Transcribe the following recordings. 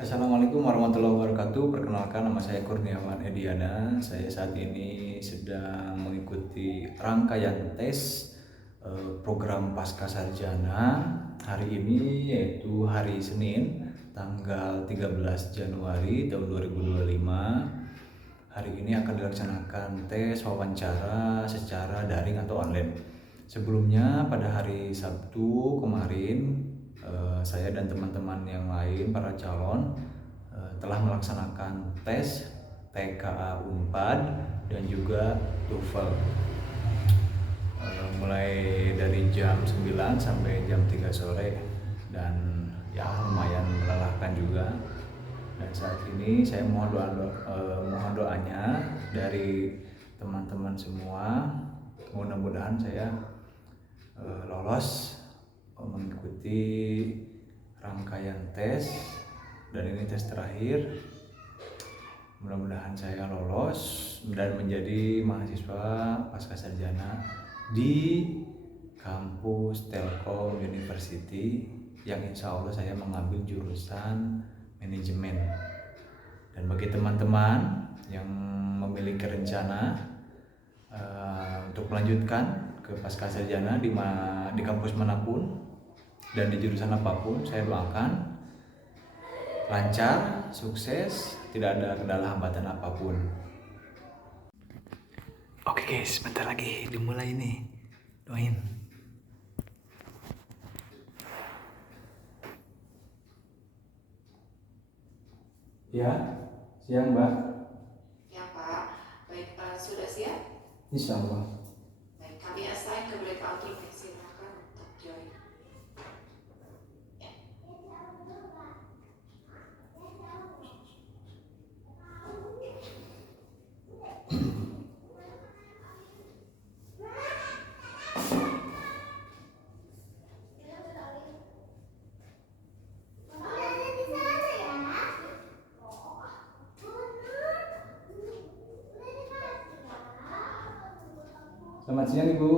Assalamualaikum warahmatullahi wabarakatuh. Perkenalkan, nama saya Kurniawan Ediana. Saya saat ini sedang mengikuti rangkaian tes program Pasca Sarjana hari ini, yaitu hari Senin tanggal 13 Januari tahun 2025. Hari ini akan dilaksanakan tes wawancara secara daring atau online. Sebelumnya pada hari Sabtu kemarin, saya dan teman-teman yang lain para calon telah melaksanakan tes TKA Unpad dan juga TOEFL, mulai dari jam 9 sampai jam 3 sore, dan ya lumayan melelahkan juga. Dan saat ini saya mohon doanya dari teman-teman semua, mudah-mudahan saya lolos mengikuti rangkaian tes, dan ini tes terakhir. Mudah-mudahan saya lolos dan menjadi mahasiswa pasca sarjana di kampus Telkom University, yang insya Allah saya mengambil jurusan manajemen. Dan bagi teman-teman yang memiliki rencana untuk melanjutkan ke pasca sarjana di kampus manapun dan di jurusan apapun, saya doakan lancar, sukses, tidak ada kendala hambatan apapun. Oke guys, bentar lagi dimulai nih, doain. Ya, siang Mbak. Ya Pak, baik sudah siap? Insya Allah. Baik, kami assign ke breakout room, silakan untuk join. Ya. Selamat siang Ibu.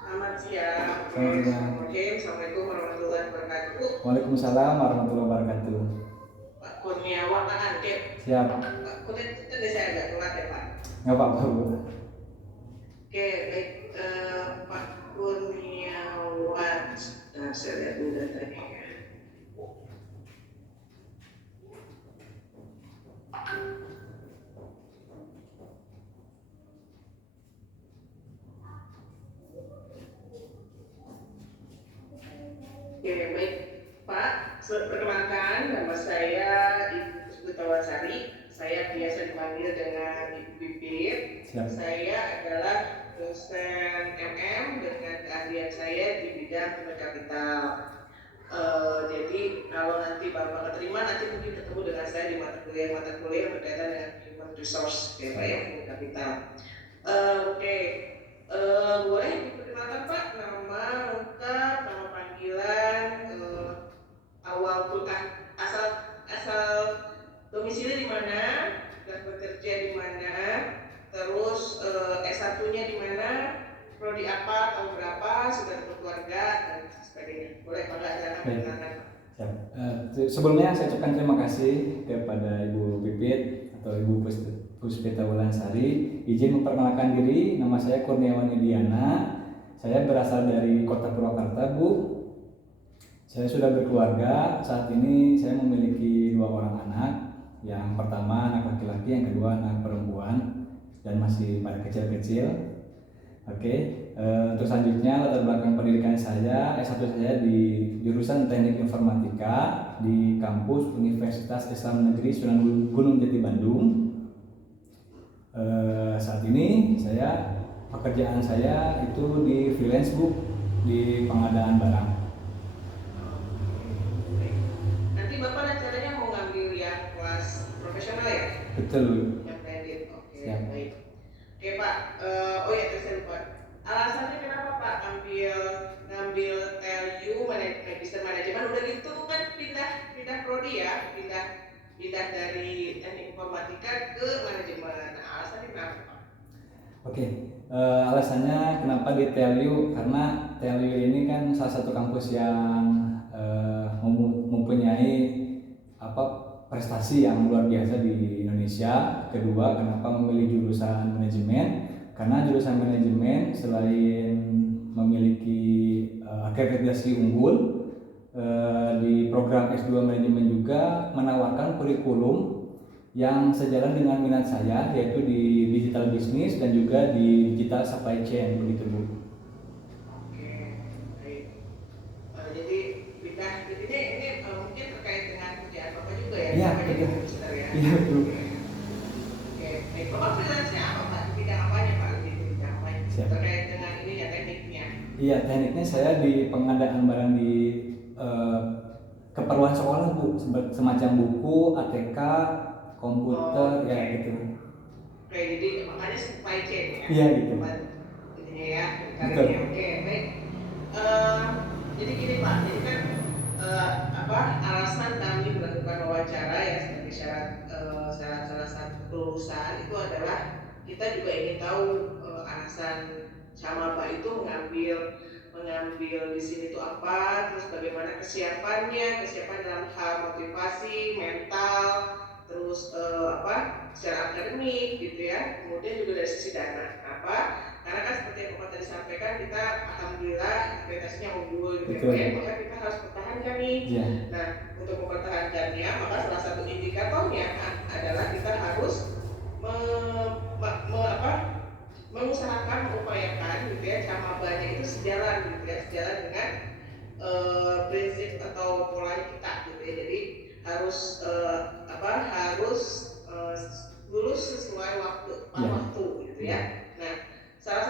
Selamat siang. Selamat siang. Assalamualaikum warahmatullahi wabarakatuh. Waalaikumsalam warahmatullahi wabarakatuh. Pak Kurniawan Angket. Siap. Pak Kurniawan itu saya agak telat ya Pak. Nggak apa-apa Bu. Oke, baik Pak Kurniawan. Nah, saya lihat dulu datanya. Oke, baik Pak, perkenalkan nama saya Ibu Puspitawasari. Saya biasa dipanggil dengan Ibu Bibit. Siap. Saya adalah dosen MM dengan keahlian saya di bidang human capital. Jadi kalau nanti Bapak keterima, nanti mungkin ketemu dengan saya di mata kuliah berkaitan dengan human resource, ya Pak ya, human capital. Oke. Boleh diperkenalkan Pak nama lengkap, nama panggilan, awal asal domisili di mana, dan bekerja di mana, terus S1-nya di mana, prodi apa, tahun berapa, sudah berkeluarga, dan sebagainya. Boleh Pak jangan perkenalkan Pak. Sebelumnya saya ucapkan terima kasih kepada Ibu Pipit atau Ibu Puspita Wulansari. Izin memperkenalkan diri, nama saya Kurniawan Ediana. Saya berasal dari Kota Purwakarta, Bu. Saya sudah berkeluarga. Saat ini saya memiliki 2 orang anak. Yang pertama anak laki-laki, yang kedua anak perempuan, dan masih pada kecil-kecil. Oke, untuk selanjutnya latar belakang pendidikan saya, S1 saya di jurusan Teknik Informatika di kampus Universitas Islam Negeri Sunan Gunung Jati Bandung. Saat ini pekerjaan saya itu di freelance Bu, di pengadaan barang. Nanti Bapak rencananya mau ngambil yang kelas profesional ya? Betul. Yang kredit, oke. Ya. Baik. Oke Pak, oh ya terus saya lupa. Alasannya kenapa Pak ngambil TLU Magister Manajemen, udah gitu kan pindah prodi ya, pindah dari teknik informatika ke manajemen. Nah, alasannya kenapa Pak? Oke, alasannya kenapa di TLU, karena TLU ini kan salah satu kampus yang mempunyai prestasi yang luar biasa di Indonesia. Kedua, kenapa memilih jurusan manajemen? Karena jurusan manajemen selain memiliki akreditasi unggul di program S2 manajemen juga menawarkan kurikulum yang sejalan dengan minat saya, yaitu di digital business dan juga di digital supply chain, begitu Bu. Oke, baik. Jadi pindah, jadi ini mungkin terkait dengan kerjaan Bapak juga ya? Iya, Bapak jadi betul. booster ya? Iya, betul. Oke, baik. Bapak freelance-nya apa Pak? Di bidang apanya Pak? Di bidang apa? Siap. Terkait dengan ini ya, tekniknya? Iya, tekniknya saya di pengadaan barang di keperluan sekolah Bu, semacam buku, ATK, komputer, Oh, ya oke. gitu. Oke, jadi makanya supply chain ya? Iya gitu. Ininya ya, Betul. caranya. Oke, baik. Jadi gini Pak, jadi kan alasan kami melakukan wawancara ya sebagai syarat salah satu kelulusan itu adalah kita juga ingin tahu alasan Camaba itu mengambil di sini itu apa, terus bagaimana kesiapan dalam hal motivasi, mental, terus secara akademik gitu ya, kemudian juga dari sisi dana. Karena kan seperti yang Bapak tadi sampaikan, kita alhamdulillah akreditasinya unggul gitu ya, maka kita harus pertahankan nih. Yeah. Nah, untuk mempertahankannya, maka salah satu indikatornya adalah kita harus mengusahakan, mengupayakan gitu ya, Camabanya itu sejalan gitu ya, sejalan dengan prinsip atau polanya kita gitu ya. Jadi harus lulus sesuai waktu gitu ya. Nah, salah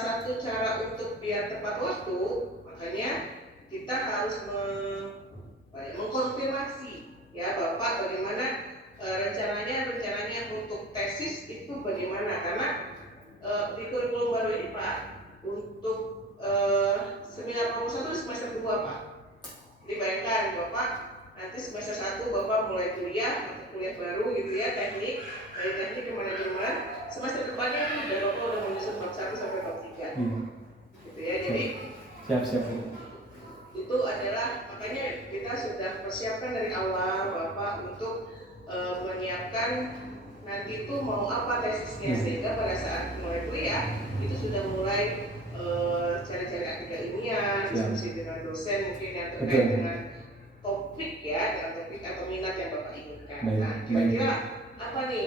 satu cara untuk biar tepat waktu, makanya kita harus mengkonfirmasi ya Bapak bagaimana rencananya untuk tesis itu bagaimana, karena di kurikulum baru ini Pak, untuk seminar proposal itu semester 2 Pak. Jadi bayangkan Bapak nanti semester 1 Bapak mulai kuliah baru gitu ya, teknik, dari teknik ke manajemen. Semester depannya udah Bapak udah menyusun bab 1 sampai bab 3 gitu ya. Jadi siap. Itu adalah, makanya kita sudah persiapkan dari awal Bapak untuk menyiapkan nanti itu mau apa tesisnya, sehingga pada saat mulai kuliah itu sudah mulai cari-cari artikel ilmiah, diskusi dengan dosen mungkin yang terkait dengan topik ya, dengan topik atau minat yang Bapak inginkan. Nah, kira-kira apa nih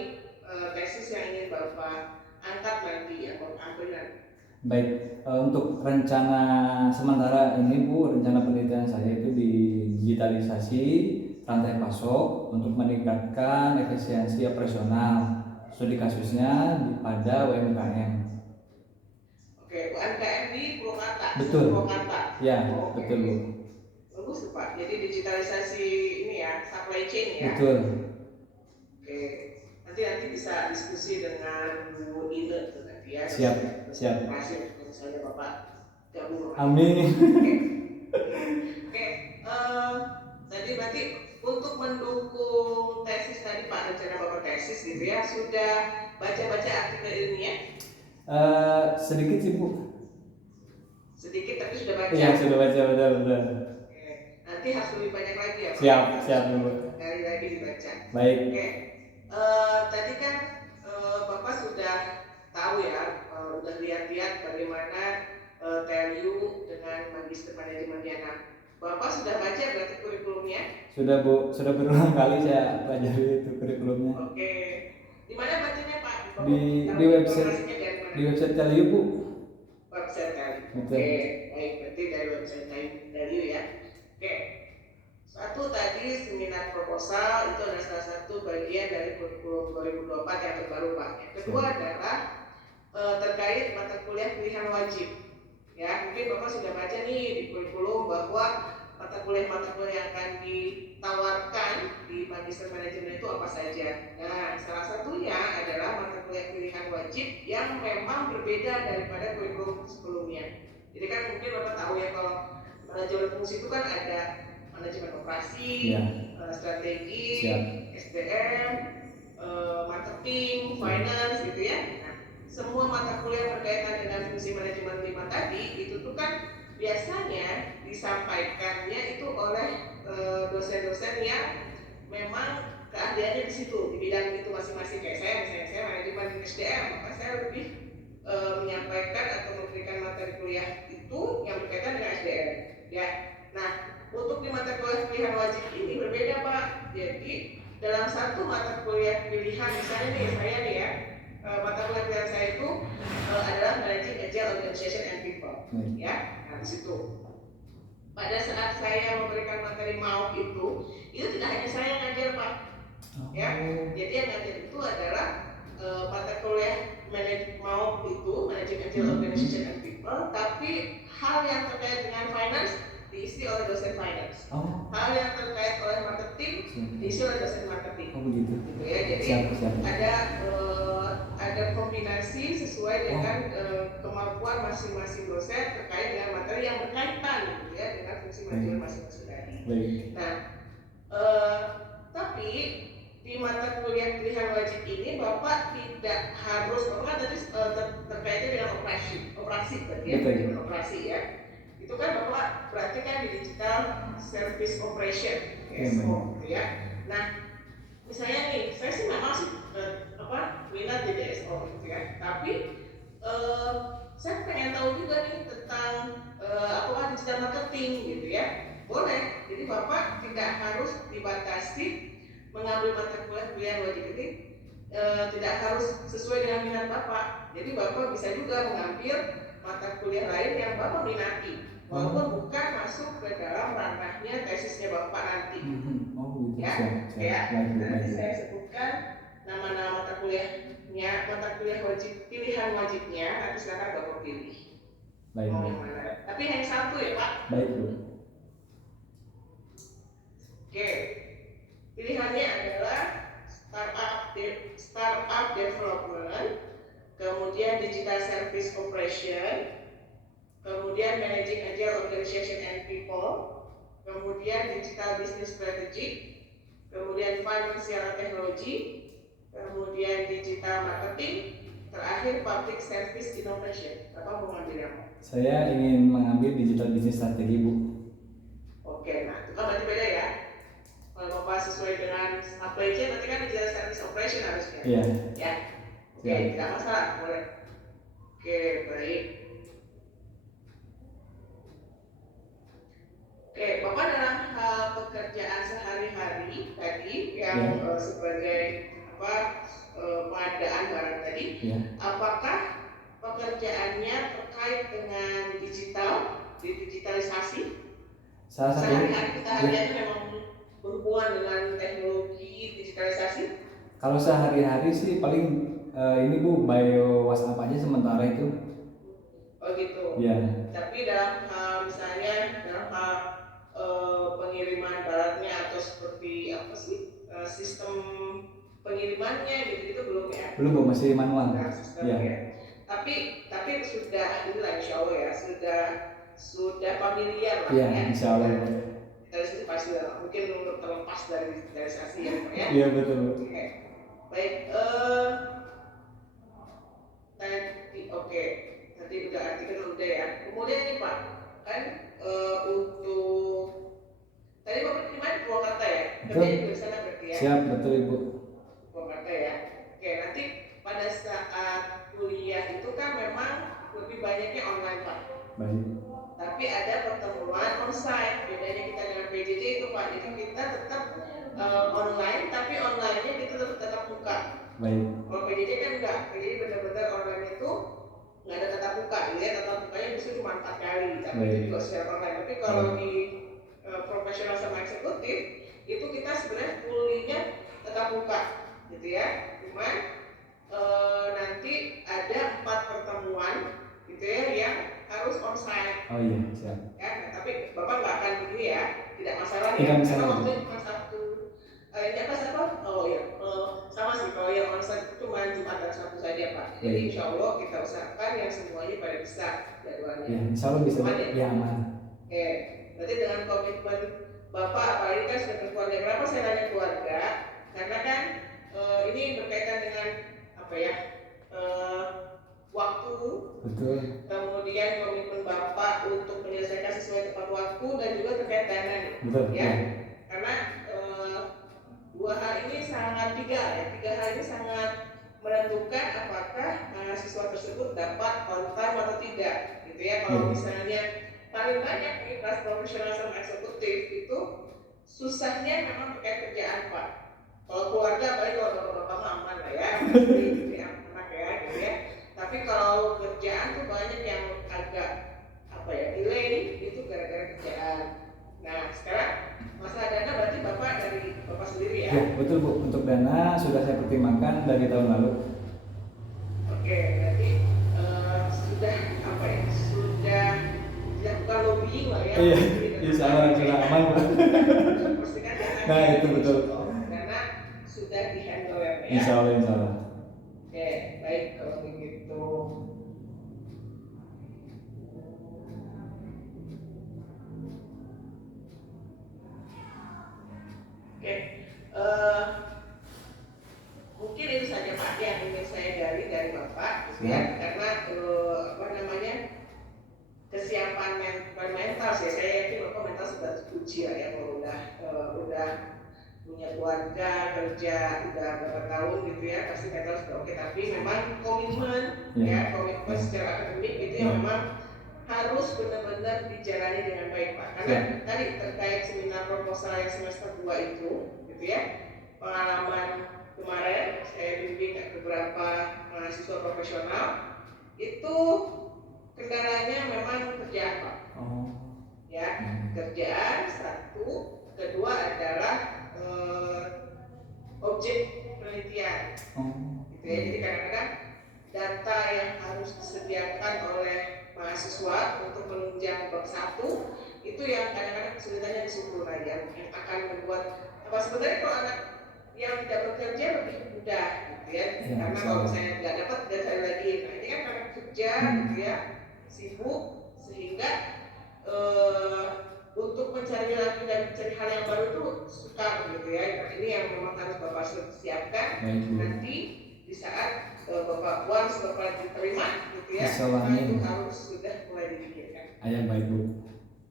tesis yang ingin Bapak angkat nanti yang Bapak ambil nanti? Baik, untuk rencana sementara ini Bu, rencana penelitian saya itu di digitalisasi rantai pasok untuk meningkatkan efisiensi operasional, studi kasusnya pada UMKM. Oke, UMKM di Purwakarta. Betul. Purwakarta. Ya, betul Bu. Bagus Pak. Jadi digitalisasi ini ya, supply chain ya. Betul. Oke, nanti bisa diskusi dengan Bu Ine tuh nanti ya. Siap. Masih misalnya Bapak gabung. Amin. Oke, tadi berarti untuk mendukung tesis tadi Pak, rencana Bapak tesis gitu ya, sudah baca-baca artikel ilmiah? Sedikit sih Bu. Sedikit tapi sudah baca. Iya, sudah baca, betul. Oke, nanti harus lebih banyak lagi ya Pak. Siap Bu. Dari lagi dibaca. Baik. Oke, tadi kan Bapak sudah tahu ya, udah lihat-lihat bagaimana TLU dengan Magister Manajemen Diana. Bapak sudah baca berarti kurikulumnya? Sudah Bu, sudah berulang kali saya pelajari itu kurikulumnya. Oke, di mana bacanya Pak? Di website TLU Bu. Website TLU. Betul. Oke, baik, berarti dari website TLU ya. Oke, satu tadi seminar proposal itu adalah salah satu bagian dari kurikulum 2024 yang terbaru Pak. Yang kedua adalah terkait mata kuliah pilihan wajib. Ya, mungkin Bapak sudah baca nih di kurikulum bahwa mata kuliah yang akan ditawarkan di Magister Manajemen itu apa saja. Nah, salah satunya adalah mata kuliah pilihan wajib yang memang berbeda daripada kurikulum sebelumnya. Jadi kan mungkin Bapak tahu ya, kalau manajemen fungsi itu kan ada manajemen operasi, strategi, SDM, marketing, finance gitu ya. Semua mata kuliah berkaitan dengan fungsi manajemen 5 tadi itu tuh kan biasanya disampaikannya itu oleh dosen-dosen yang memang keahliannya di situ, di bidang itu masing-masing. Kayak saya, misalnya saya manajemen SDM, maka saya lebih menyampaikan atau memberikan materi kuliah itu yang berkaitan dengan SDM. Ya, nah untuk di mata kuliah pilihan wajib ini berbeda Pak. Jadi dalam satu mata kuliah pilihan, misalnya nih saya nih ya, mata kuliah pilihan saya itu adalah Managing Agile Organization and People. Ya, nah di situ. Pada saat saya memberikan materi MAUP itu tidak hanya saya yang ngajar Pak. Ya, jadi yang ngajar itu adalah mata kuliah MAUP itu Managing Agile Organization and People, tapi hal yang terkait dengan finance diisi oleh dosen finance. Hal yang terkait oleh marketing diisi oleh dosen marketing. Begitu. Gitu ya. Jadi ada kombinasi sesuai dengan kemampuan masing-masing dosen terkait dengan materi yang berkaitan gitu ya dengan fungsi modul masing-masing tadi. Nah, tapi di mata kuliah pilihan wajib ini Bapak tidak harus, Bapak tadi terkaitnya dengan operasi berarti ya, dengan operasi ya. Itu kan Bapak berarti kan di digital service operation, DSO gitu ya. Nah, misalnya nih, saya sih memang sih minat di DSO gitu ya. Tapi saya pengen tahu juga nih tentang digital marketing gitu ya. Boleh. Jadi Bapak tidak harus dibatasi mengambil mata kuliah wajib ini, tidak harus sesuai dengan minat Bapak. Jadi Bapak bisa juga mengambil mata kuliah lain yang Bapak minati, walaupun bukan masuk ke dalam ranahnya tesisnya Bapak nanti. Nanti saya sebutkan nama-nama mata kuliahnya, mata kuliah wajib, pilihan wajibnya, nanti silakan Bapak pilih. Baik. Mau yang mana? Tapi hanya satu ya Pak. Baik Bu. Oke. Pilihannya adalah startup development, kemudian digital service operation, kemudian managing agile organization and people, kemudian digital business strategy, kemudian financial technology, kemudian digital marketing, terakhir public service innovation. Bapak mau ngambil yang mana? Saya ingin mengambil digital business strategi Bu. Oke, nah itu kan berarti beda ya. Kalau Bapak sesuai dengan supply chain, nanti kan digital service operation harusnya. Iya. Ya. Oke, tidak masalah, boleh. Oke, baik. Oke, Bapak dalam hal pekerjaan sehari-hari tadi yang sebagai pengadaan barang tadi, apakah pekerjaannya terkait dengan digitalisasi? Sehari-hari kita hariannya memang berhubungan dengan teknologi digitalisasi? Kalau sehari-hari sih paling ini Bu, bio WhatsApp aja sementara itu. Oh gitu. Iya. Tapi dalam hal misalnya dalam hal pengiriman barangnya atau seperti apa sih sistem pengirimannya gitu-gitu belum ya? Belum Bu, masih manual. Iya. Ya. Tapi sudah inilah insya Allah ya sudah familiar lah ya. Iya, insya Allah. Digitalisasi pasti mungkin untuk terlepas dari digitalisasi ya Pak ya. Iya betul. Oke. Baik. Tadi udah artikel udah ya. Kemudian nih Pak kan untuk tadi Bapak di mana Purwakarta ya? Kerjanya di sana berarti ya? Siap, betul Ibu. Purwakarta ya. Oke, nanti pada saat kuliah itu kan memang lebih banyaknya online Pak. Baik. Tapi ada pertemuan onsite. Bedanya kita dengan PJJ itu Pak, itu kita tetap online, tapi online-nya kita tetap muka. Baik. Kalau PJJ kan enggak, jadi benar-benar online itu nggak ada tatap muka, ya tatap mukanya justru cuma 4 kali, tapi itu juga secara online. Tapi kalau di profesional sama eksekutif itu kita sebenarnya fully-nya tatap muka, gitu ya. Cuman nanti ada 4 pertemuan, gitu ya, yang harus onsite. Oh iya, siap. Ya, tapi Bapak nggak akan begini ya, tidak masalah ya. Tidak masalah. Karena waktunya cuma satu. Ini apa siapa? Oh iya, sama sih kalau yang onsite itu cuma Jumat dan Sabtu saja Pak. Jadi insya Allah kita usahakan yang semuanya pada bisa jadwalnya. Ya, insya Allah bisa. Ya aman. Oke, berarti dengan komitmen Bapak, apalagi kan sudah berkeluarga. Kenapa saya nanya keluarga? Karena kan ini berkaitan dengan apa ya? Waktu. Betul. Kemudian komitmen Bapak untuk menyelesaikan sesuai tepat waktu dan juga terkait dana. Betul. Ya. Karena krusial ya. 3 hal ini sangat menentukan apakah mahasiswa tersebut dapat on time atau tidak, gitu ya. Kalau misalnya paling banyak di kelas profesional sama eksekutif itu susahnya memang terkait kerjaan Pak. Kalau keluarga, apalagi kalau bapak-bapak aman lah ya, pasti gitu ya, anak ya, gitu ya. Tapi kalau kerjaan tuh banyak yang agak delay itu gara-gara kerjaan. Nah sekarang masalah dana berarti bapak dari bapak sendiri ya? Ya betul Bu, untuk dana sudah saya pertimbangkan dari tahun lalu. Oke, berarti sudah sudah dilakukan lobbying lah ya? Iya, insya Allah sudah aman Bu. Pastikan dana Nah itu betul. Dana sudah dihandle ya? Insya Allah, insya Allah. Oke, baik kalau begitu. Oke, mungkin itu saja Pak yang ingin saya gali dari Bapak, gitu ya. Karena kesiapan mental sih, saya yakin Bapak mental sudah teruji lah ya, kalau udah punya keluarga, kerja udah berapa tahun gitu ya, pasti mental sudah oke. Tapi memang komitmen komitmen secara akademik itu yang memang harus benar-benar dijalani dengan baik Pak. Karena tadi terkait seminar proposal yang semester 2 itu, gitu ya, pengalaman kemarin saya bimbing beberapa mahasiswa profesional itu kendalanya memang kerjaan Pak. Ya, kerjaan satu, kedua adalah objek penelitian. Gitu ya. Jadi kadang-kadang data yang harus disediakan oleh mahasiswa untuk menunjang bab 1 itu yang kadang-kadang kesulitannya di situ lah yang akan membuat sebenarnya kalau anak yang tidak bekerja lebih mudah gitu ya, karena kalau saya nggak dapat dan saya lagi, nah ini kan karena kerja gitu ya, sibuk sehingga untuk mencari lagi dan mencari hal yang baru itu suka gitu ya. Nah, ini yang memang harus Bapak siapkan nanti di saat Bapak Bapak diterima gitu ya, nah itu harus sudah mulai dipikirkan. Ayah baik Bu.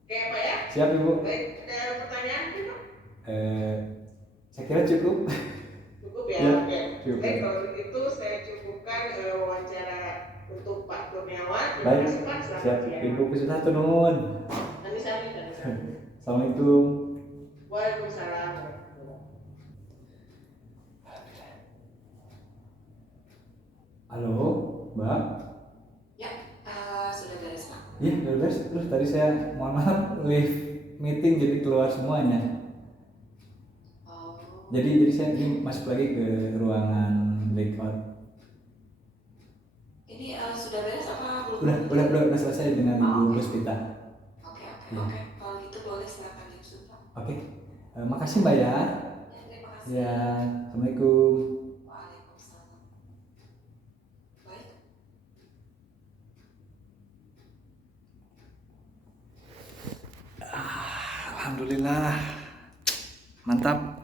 Oke Pak ya? Siap Ibu. Baik, ada pertanyaan gitu? Saya kira cukup. Cukup ya? Oke. Baik, kalau begitu saya cukupkan wawancara untuk Pak Kurniawan. Terima kasih Pak. Siap. Ibu Kusita Tunun. Assalamualaikum. Waalaikumsalam. Halo, Mbak. Ya, sudah beres Pak. Iya, sudah beres. Terus tadi saya mohon maaf live meeting jadi keluar semuanya. Jadi saya ini masuk lagi ke ruangan breakout. Ini sudah beres apa belum? Udah selesai dengan Ibu Puspita. Oke. Kalau gitu boleh silakan diusut Pak. Oke. Makasih Mbak ya. Ya, terima kasih. Ya, Assalamualaikum. Waalaikumsalam. Baik. Alhamdulillah. Mantap.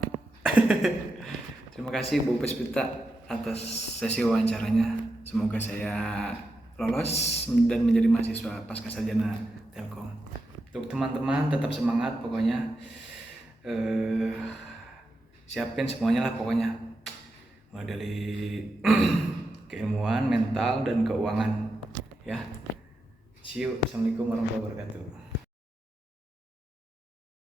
Terima kasih Bu Puspita atas sesi wawancaranya. Semoga saya lolos dan menjadi mahasiswa Pascasarjana Telkom. Untuk teman-teman tetap semangat pokoknya. Siapin semuanya lah pokoknya. Mulai dari keilmuan, mental dan keuangan. Ya. See you. Assalamualaikum warahmatullahi wabarakatuh.